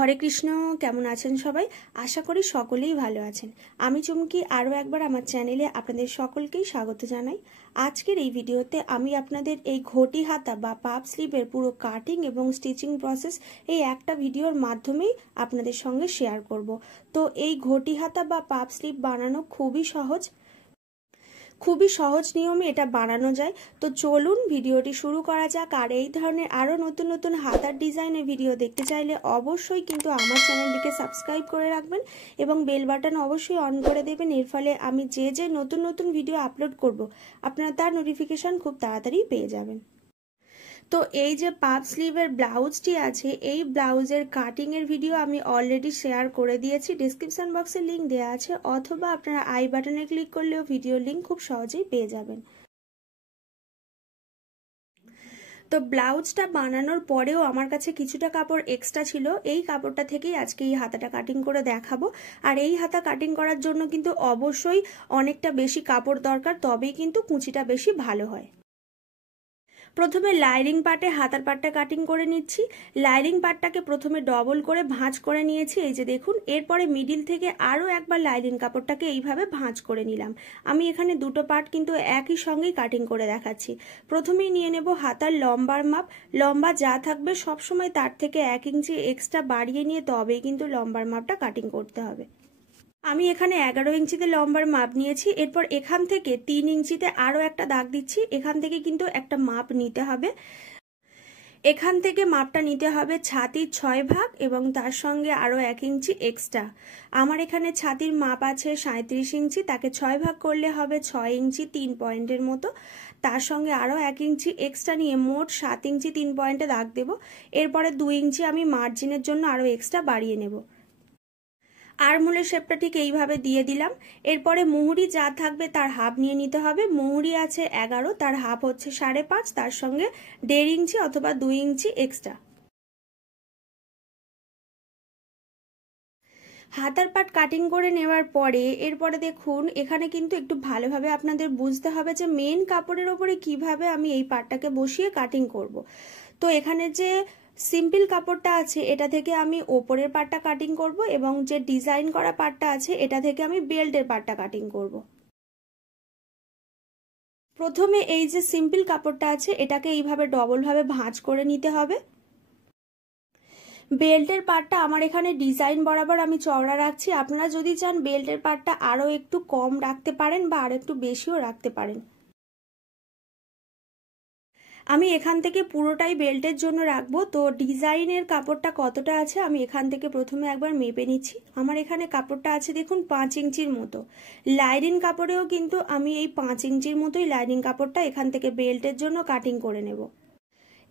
হরে কৃষ্ণ। কেমন আছেন সবাই? আশা করি সকলেই ভালো আছেন। আমি চুমকি আরও একবার আমার চ্যানেলে আপনাদের সকলকেই স্বাগত জানাই। আজকের এই ভিডিওতে আমি আপনাদের এই ঘটি হাতা বা পাপ স্লিভের পুরো কাটিং এবং স্টিচিং প্রসেস এই একটা ভিডিওর মাধ্যমেই আপনাদের সঙ্গে শেয়ার করব। তো এই ঘটি হাতা বা পাপ স্লিভ বানানো খুবই সহজ নিয়মে এটা বানানো যায়। তো চলুন ভিডিওটি শুরু করা যাক। আর এই ধরনের আরও নতুন নতুন হাতার ডিজাইনের ভিডিও দেখতে চাইলে অবশ্যই কিন্তু আমার চ্যানেলটিকে সাবস্ক্রাইব করে রাখবেন এবং বেল বাটন অবশ্যই অন করে দেবেন। এর ফলে আমি যে নতুন নতুন ভিডিও আপলোড করব আপনারা তার নোটিফিকেশান খুব তাড়াতাড়ি পেয়ে যাবেন। তো এই যে পাপ স্লিভের ব্লাউজটি আছে, এই ব্লাউজের কাটিং এর ভিডিও আমি অলরেডি শেয়ার করে দিয়েছি, ডেসক্রিপশন বক্সে লিংক দেওয়া আছে, অথবা আপনারা আই বাটনে ক্লিক করলেও ভিডিও লিংক খুব সহজেই পেয়ে যাবেন। তো ব্লাউজটা বানানোর পরেও আমার কাছে কিছুটা কাপড় এক্সট্রা ছিল, এই কাপড়টা থেকেই আজকে এই হাতাটা কাটিং করে দেখাবো। আর এই হাতা কাটিং করার জন্য কিন্তু অবশ্যই অনেকটা বেশি কাপড় দরকার, তবেই কিন্তু কুচিটা বেশি ভালো হয়। প্রথমে লাইনিং পার্টে হাতার পার্টটা কাটিং করে নিচ্ছি। লাইনিং পার্টটাকে প্রথমে ডবল করে ভাঁজ করে নিয়েছি, এই যে দেখুন। এরপরে মিডিল থেকে আরও একবার লাইনিং কাপড়টাকে এইভাবে ভাঁজ করে নিলাম। আমি এখানে দুটো পার্ট কিন্তু একই সঙ্গেই কাটিং করে দেখাচ্ছি। প্রথমেই নিয়ে নেব হাতার লম্বার মাপ। লম্বা যা থাকবে সবসময় তার থেকে 1 ইঞ্চি এক্সট্রা বাড়িয়ে নিয়ে তবেই কিন্তু লম্বার মাপটা কাটিং করতে হবে। আমি এখানে 11 ইঞ্চিতে লম্বার মাপ নিয়েছি। এরপর এখান থেকে 3 ইঞ্চিতে আরও একটা দাগ দিচ্ছি। এখান থেকে কিন্তু একটা মাপ নিতে হবে। এখান থেকে মাপটা নিতে হবে ছাতির 6 ভাগ এবং তার সঙ্গে আরও 1 ইঞ্চি এক্সট্রা। আমার এখানে ছাতির মাপ আছে 37 ইঞ্চি, তাকে 6 ভাগ করলে হবে 6 ইঞ্চি 3 পয়েন্টের মতো। তার সঙ্গে আরও 1 ইঞ্চি এক্সট্রা নিয়ে মোট 7 ইঞ্চি 3 পয়েন্টে দাগ দেব। এরপরে 2 ইঞ্চি আমি মার্জিনের জন্য আরও এক্সট্রা বাড়িয়ে নেব। আরমোলের শেপটা ঠিক এইভাবে দিয়ে দিলাম। এরপরে মুহুরি যা থাকবে তার হাফ নিয়ে নিতে হবে। মুহুরি আছে 11, তার হাফ হচ্ছে 5.5, তার সঙ্গে 1.5 ইঞ্চি অথবা 2 ইঞ্চি এক্সট্রা। হাতার পাট কাটিং করে নেওয়ার পরে এরপরে দেখুন এখানে কিন্তু একটু ভালোভাবে আপনাদের বুঝতে হবে যে মেন কাপড়ের ওপরে কিভাবে আমি এই পাটটাকে বসিয়ে কাটিং করব। তো এখানে যে সিম্পল কাপড়টা আছে এটা থেকে আমি ওপরের পাটটা কাটিং করব এবং যে ডিজাইন করা পাটটা আছে এটা থেকে আমি বেল্টের পাটটা কাটিং করব। প্রথমে এই যে সিম্পল কাপড়টা আছে এটাকে এইভাবে ডবল ভাবে ভাঁজ করে নিতে হবে। বেল্টের পাটটা আমার এখানে ডিজাইন বরাবর আমি চওড়া রাখছি। আপনারা যদি চান বেল্টের পাটটা আরও একটু কম রাখতে পারেন বা আরও একটু বেশিও রাখতে পারেন। আমি এখান থেকে পুরোটাই বেল্টের জন্য রাখবো। তো ডিজাইনের কাপড়টা কতটা আছে আমি এখান থেকে প্রথমে একবার মেপে নিচ্ছি। আমার এখানে কাপড়টা আছে দেখুন 5 ইঞ্চির মতো। লাইনিং কাপড়েও কিন্তু আমি এই 5 ইঞ্চির মতোই লাইনিং কাপড়টা এখান থেকে বেল্টের জন্য কাটিং করে নেব।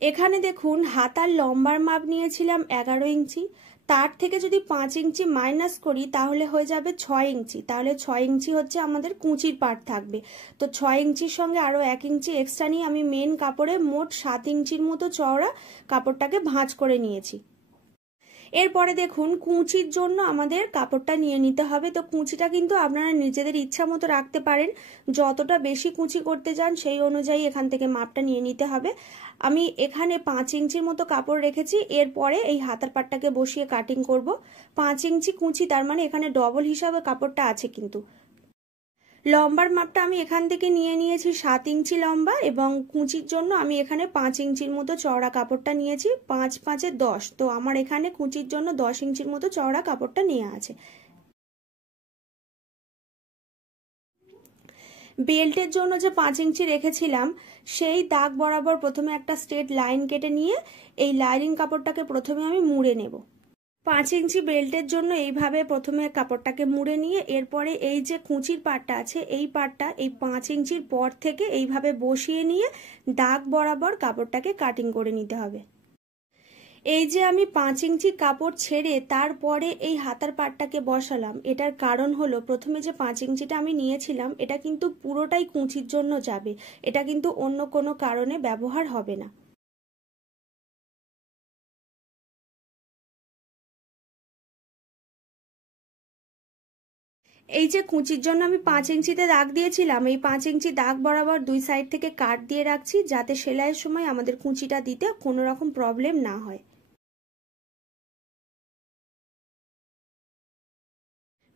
এখানে দেখুন হাতার লম্বার মাপ নিয়েছিলাম 11 ইঞ্চি, তার থেকে যদি 5 ইঞ্চি মাইনাস করি তাহলে হয়ে যাবে 6 ইঞ্চি। তাহলে 6 ইঞ্চি হচ্ছে আমাদের কুঁচির পার্ট থাকবে। তো 6 ইঞ্চির সঙ্গে আরও 1 ইঞ্চি এক্সট্রা নিয়ে আমি মেন কাপড়ে মোট 7 ইঞ্চির মতো চওড়া কাপড়টাকে ভাঁজ করে নিয়েছি। এরপরে দেখুন কুঁচির জন্য আমাদের কাপড়টা নিয়ে নিতে হবে। তো কুঁচিটা কিন্তু আপনারা নিজেদের ইচ্ছা মতো রাখতে পারেন, যতটা বেশি কুঁচি করতে চান সেই অনুযায়ী এখান থেকে মাপটা নিয়ে নিতে হবে। আমি এখানে 5 ইঞ্চির মতো কাপড় রেখেছি। এরপরে এই হাতার পাটটাকে বসিয়ে কাটিং করব। 5 ইঞ্চি কুঁচি, তার মানে এখানে ডবল হিসাবে কাপড়টা আছে। কিন্তু লম্বার মাপটা আমি এখান থেকে নিয়ে নিয়েছি 7 ইঞ্চি লম্বা এবং কুঁচির জন্য আমি এখানে 5 ইঞ্চির মতো চওড়া কাপড়টা নিয়েছি। 5 5 10, তো আমার এখানে কুঁচির জন্য 10 ইঞ্চির মতো চওড়া কাপড়টা নেওয়া আছে। বেল্টের জন্য যে 5 ইঞ্চি রেখেছিলাম সেই দাগ বরাবর প্রথমে একটা স্ট্রেট লাইন কেটে নিয়ে এই লাইনিং কাপড়টাকে প্রথমে আমি মুড়ে নেব। 5 ইঞ্চি বেল্টের জন্য এইভাবে প্রথমে কাপড়টাকে মুড়ে নিয়ে এরপরে এই যে কুঁচির পাটটা আছে এই পাটটা এই 5 ইঞ্চির পর থেকে এইভাবে বসিয়ে নিয়ে দাগ বরাবর কাপড়টাকে কাটিং করে নিতে হবে। এই যে আমি 5 ইঞ্চি কাপড় ছেড়ে তারপরে এই হাতার পাটটাকে বসালাম, এটার কারণ হলো প্রথমে যে 5 ইঞ্চিটা আমি নিয়েছিলাম এটা কিন্তু পুরোটাই কুঁচির জন্য যাবে, এটা কিন্তু অন্য কোনো কারণে ব্যবহার হবে না। এই যে কুঁচির জন্য আমি 5 ইঞ্চিতে দাগ দিয়েছিলাম, এই 5 ইঞ্চি দাগ বরাবর দুই সাইড থেকে কাট দিয়ে রাখছি যাতে সেলাইয়ের সময় আমাদের কুঁচিটা দিতে কোনো রকম প্রবলেম না হয়।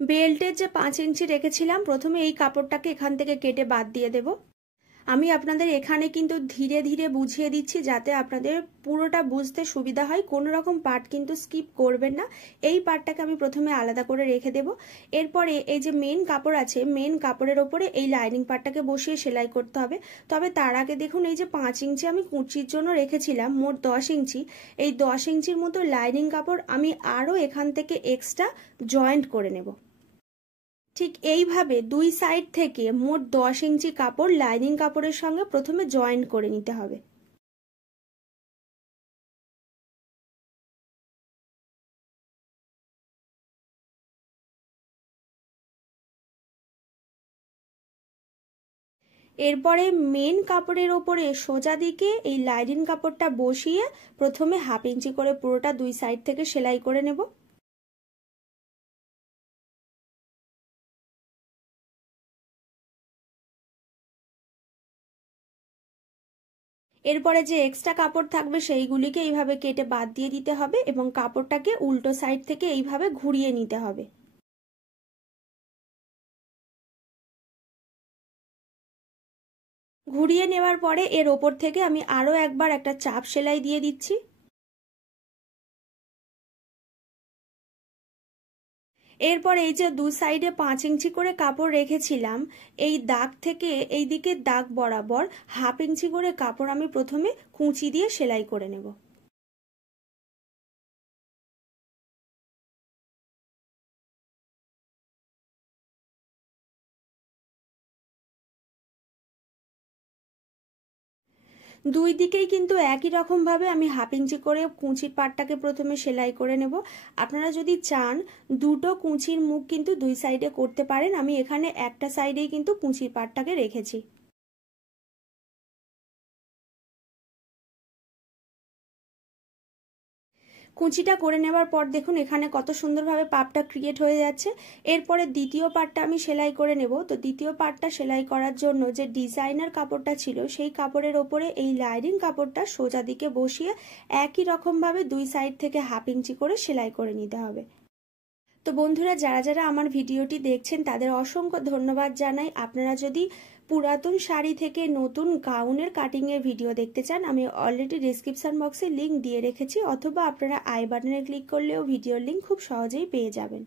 বেল্টের যে 5 ইঞ্চি রেখেছিলাম, প্রথমে এই কাপড়টাকে এখান থেকে কেটে বাদ দিয়ে দেব। আমি আপনাদের এখানে কিন্তু ধীরে ধীরে বুঝিয়ে দিচ্ছি যাতে আপনাদের পুরোটা বুঝতে সুবিধা হয়, কোনো রকম পার্ট কিন্তু স্কিপ করবেন না। এই পার্টটাকে আমি প্রথমে আলাদা করে রেখে দেব। এরপরে এই যে মেন কাপড় আছে, মেন কাপড়ের ওপরে এই লাইনিং পার্টটাকে বসিয়ে সেলাই করতে হবে। তবে তার আগে দেখুন, এই যে 5 ইঞ্চি আমি কুচির জন্য রেখেছিলাম, মোট 10 ইঞ্চি, এই 10 ইঞ্চির মতো লাইনিং কাপড় আমি আরও এখান থেকে এক্সট্রা জয়েন্ট করে নেব। ঠিক এইভাবে দুই সাইড থেকে মোট 10 ইঞ্চি কাপড় লাইনিং কাপড়ের সঙ্গে প্রথমে জয়েন্ট করে নিতে হবে। এরপরে মেন কাপড়ের ওপরে সোজা দিকে এই লাইনিং কাপড়টা বসিয়ে প্রথমে 1/2 ইঞ্চি করে পুরোটা দুই সাইড থেকে সেলাই করে নেব। এরপরে যে এক্সট্রা কাপড় থাকবে সেইগুলিকে এইভাবে কেটে বাদ দিয়ে দিতে হবে এবং কাপড়টাকে উল্টো সাইড থেকে এইভাবে ঘুরিয়ে নিতে হবে। ঘুরিয়ে নেওয়ার পরে এর ওপর থেকে আমি আরো একবার একটা চাপ সেলাই দিয়ে দিচ্ছি। এরপর এই যে দু সাইডে 5 ইঞ্চি করে কাপড় রেখেছিলাম, এই দাগ থেকে এই দিকের দাগ বরাবর 1/2 ইঞ্চি করে কাপড় আমি প্রথমে কুঁচি দিয়ে সেলাই করে নেব। দুই দিকেই কিন্তু একই রকম ভাবে আমি 1/2 ইঞ্চি করে কুঁচির পাটটাকে প্রথমে সেলাই করে নেব। আপনারা যদি চান দুটো কুঁচির মুখ কিন্তু দুই সাইডে করতে পারেন, আমি এখানে একটা সাইডেই কিন্তু কুঁচির পাটটাকে রেখেছি। কুঁচিটা করে নেবার পর দেখুন এখানে কত সুন্দরভাবে পাপটা ক্রিয়েট হয়ে যাচ্ছে। এরপরে দ্বিতীয় পার্টটা আমি সেলাই করে নেব। তো দ্বিতীয় পার্টটা সেলাই করার জন্য যে ডিজাইনার কাপড়টা ছিল সেই কাপড়ের ওপরে এই লাইনিং কাপড়টা সোজা দিকে বসিয়ে একই রকমভাবে দুই সাইড থেকে 1/2 ইঞ্চি করে সেলাই করে নিতে হবে। তো বন্ধুরা, যারা যারা আমার ভিডিওটি দেখছেন তাদের অসংখ্য ধন্যবাদ জানাই। আপনারা যদি পুরাতন শাড়ি থেকে নতুন গাউনের কাটিং এর ভিডিও দেখতে চান, আমি অলরেডি ডেসক্রিপশন বক্সে লিংক দিয়ে রেখেছি, অথবা আপনারা আই বাটনে ক্লিক করলেও ভিডিওর লিংক খুব সহজেই পেয়ে যাবেন।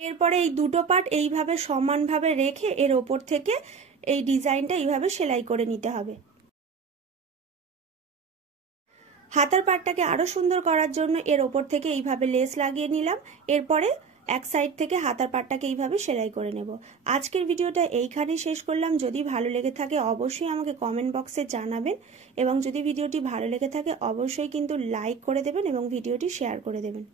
এরপরে এই দুটো পার্ট এইভাবে সমানভাবে রেখে এর ওপর থেকে এই ডিজাইনটা এইভাবে সেলাই করে নিতে হবে। হাতার পাটটাকে আরো সুন্দর করার জন্য এর ওপর থেকে এইভাবে লেস লাগিয়ে নিলাম। এরপরে এক সাইড থেকে হাতার পাটটাকে এইভাবে সেলাই করে নেব। আজকের ভিডিওটা এইখানেই শেষ করলাম। যদি ভালো লেগে থাকে অবশ্যই আমাকে কমেন্ট বক্সে জানাবেন, এবং যদি ভিডিওটি ভালো লেগে থাকে অবশ্যই কিন্তু লাইক করে দেবেন এবং ভিডিওটি শেয়ার করে দেবেন।